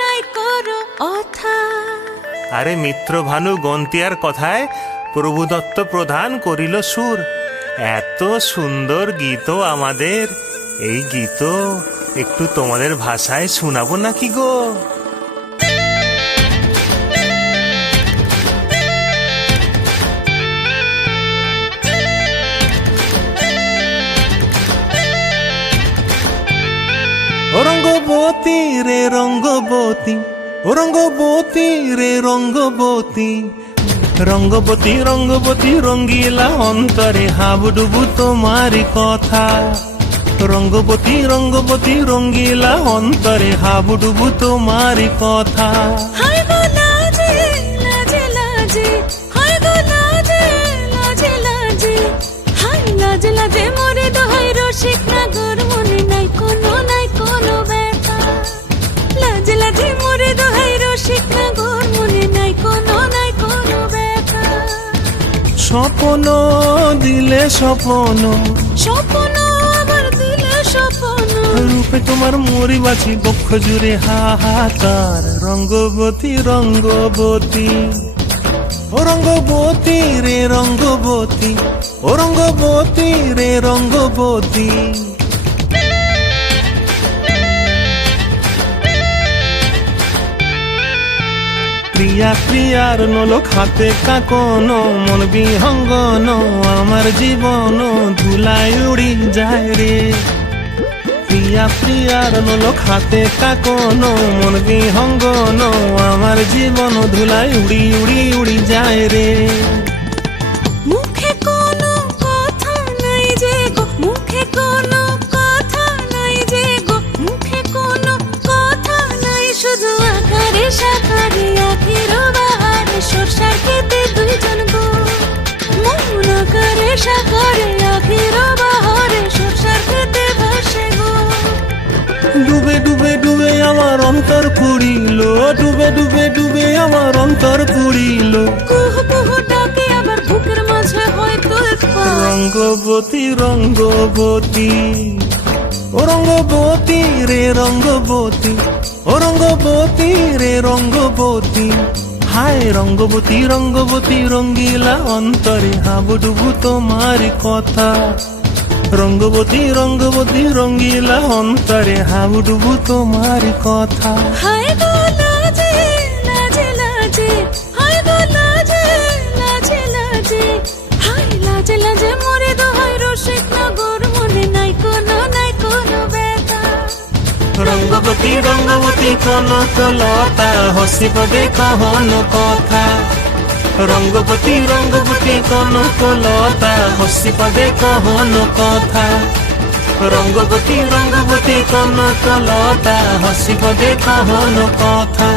নাই করো অথা। আরে মিত্র ভানু গন্তিয়ার কথায় প্রভুদত্ত প্রধান করিল সুর। এত সুন্দর গীত আমাদের, এই গীত একটু তোমাদের ভাষায় শোনাবো নাকি গো? রঙ্গবতী রে রঙ্গবতী, রঙ্গবতী রে রঙ্গবতী, রঙ্গবতী রঙ্গবতী রঙ্গিলা অন্তরে হাবুডুবু তোমারি কথা। রঙ্গবতী রঙ্গবতী রঙ্গিলা অন্তরে হাবুডুবু তোমারি কথা। হায় গো লাজে লাজে লাজে, হায় গো লাজে লাজে লাজে, হায় লাজে লাজে মোরে দোহাই রসিক নাগর মনে নাই কোনো ব্যথা। লাজে লাজে মোরে দোহাই রসিক নাগর মনে নাই কোনো ব্যথা। স্বপ্ন দিলে স্বপ্ন, স্বপ্ন আবার দিলে স্বপ্ন, রূপে তোমার মরি বাছি বক্ষ জুড়ে হাহাকার। রঙ্গবতী রঙ্গবতী, ও রঙ্গবতী রে রঙ্গবতী, ও রঙ্গবতী রে রঙ্গবতী। প্রিয়া প্রিয়ার নলক হাতে কাকন, মন বিহঙ্গন আমার জীবন ধুলায় উড়ি যায় রে। প্রিয়া প্রিয়ার নলক হাতে কাকন, মন বিহঙ্গন আমার জীবন ধুলায় উড়ি উড়ি উড়ি যায় রে। মুখে কোনো কথা নাই যে গো, মুখে কোনো কথা নাই যে গো, মুখে কোনো কথা নাই, শুধু আকারে সাকারে আখির বাহারে সরষার খেতে দুইজন গো। মন আকারে সাকারে আখির বাহারে সরষার খেতে ভাসে গো। ডুবে ডুবে ডুবে আমার অন্তর পুড়িল, ডুবে ডুবে ডুবে আমার অন্তর পুড়িল। কুহু কুহু ডাকে আবার বুকের মাঝে হয়তো পা। রঙ্গবতী রঙ্গবতী, ও রঙ্গবতী রে রঙ্গবতী, ও রঙ্গবতী রে রঙ্গবতী। হায় রঙ্গবতী রঙ্গবতী রঙ্গিলা অন্তরে হাবুডুবু তোমারি কথা। রঙ্গবতী রঙ্গবতী রঙ্গিলা অন্তরে হাবুডুবু তোমারি কথা। হায় গো লাজে লাজে লাজে, হায় গো লাজে লাজে লাজে, হায় লাজে লাজে মোরে দোহাই রসিক নগর মনে নাই কোনো ব্যথা। রঙ্গবতী রঙ্গবতী কনক লতা হসিব দেখহন কথা। রঙ্গবতী রঙ্গবতী কনক লতা হসিব দেখহন কথা। রঙ্গবতী রঙ্গবতী কনক লতা হসিব দেখহন কথা।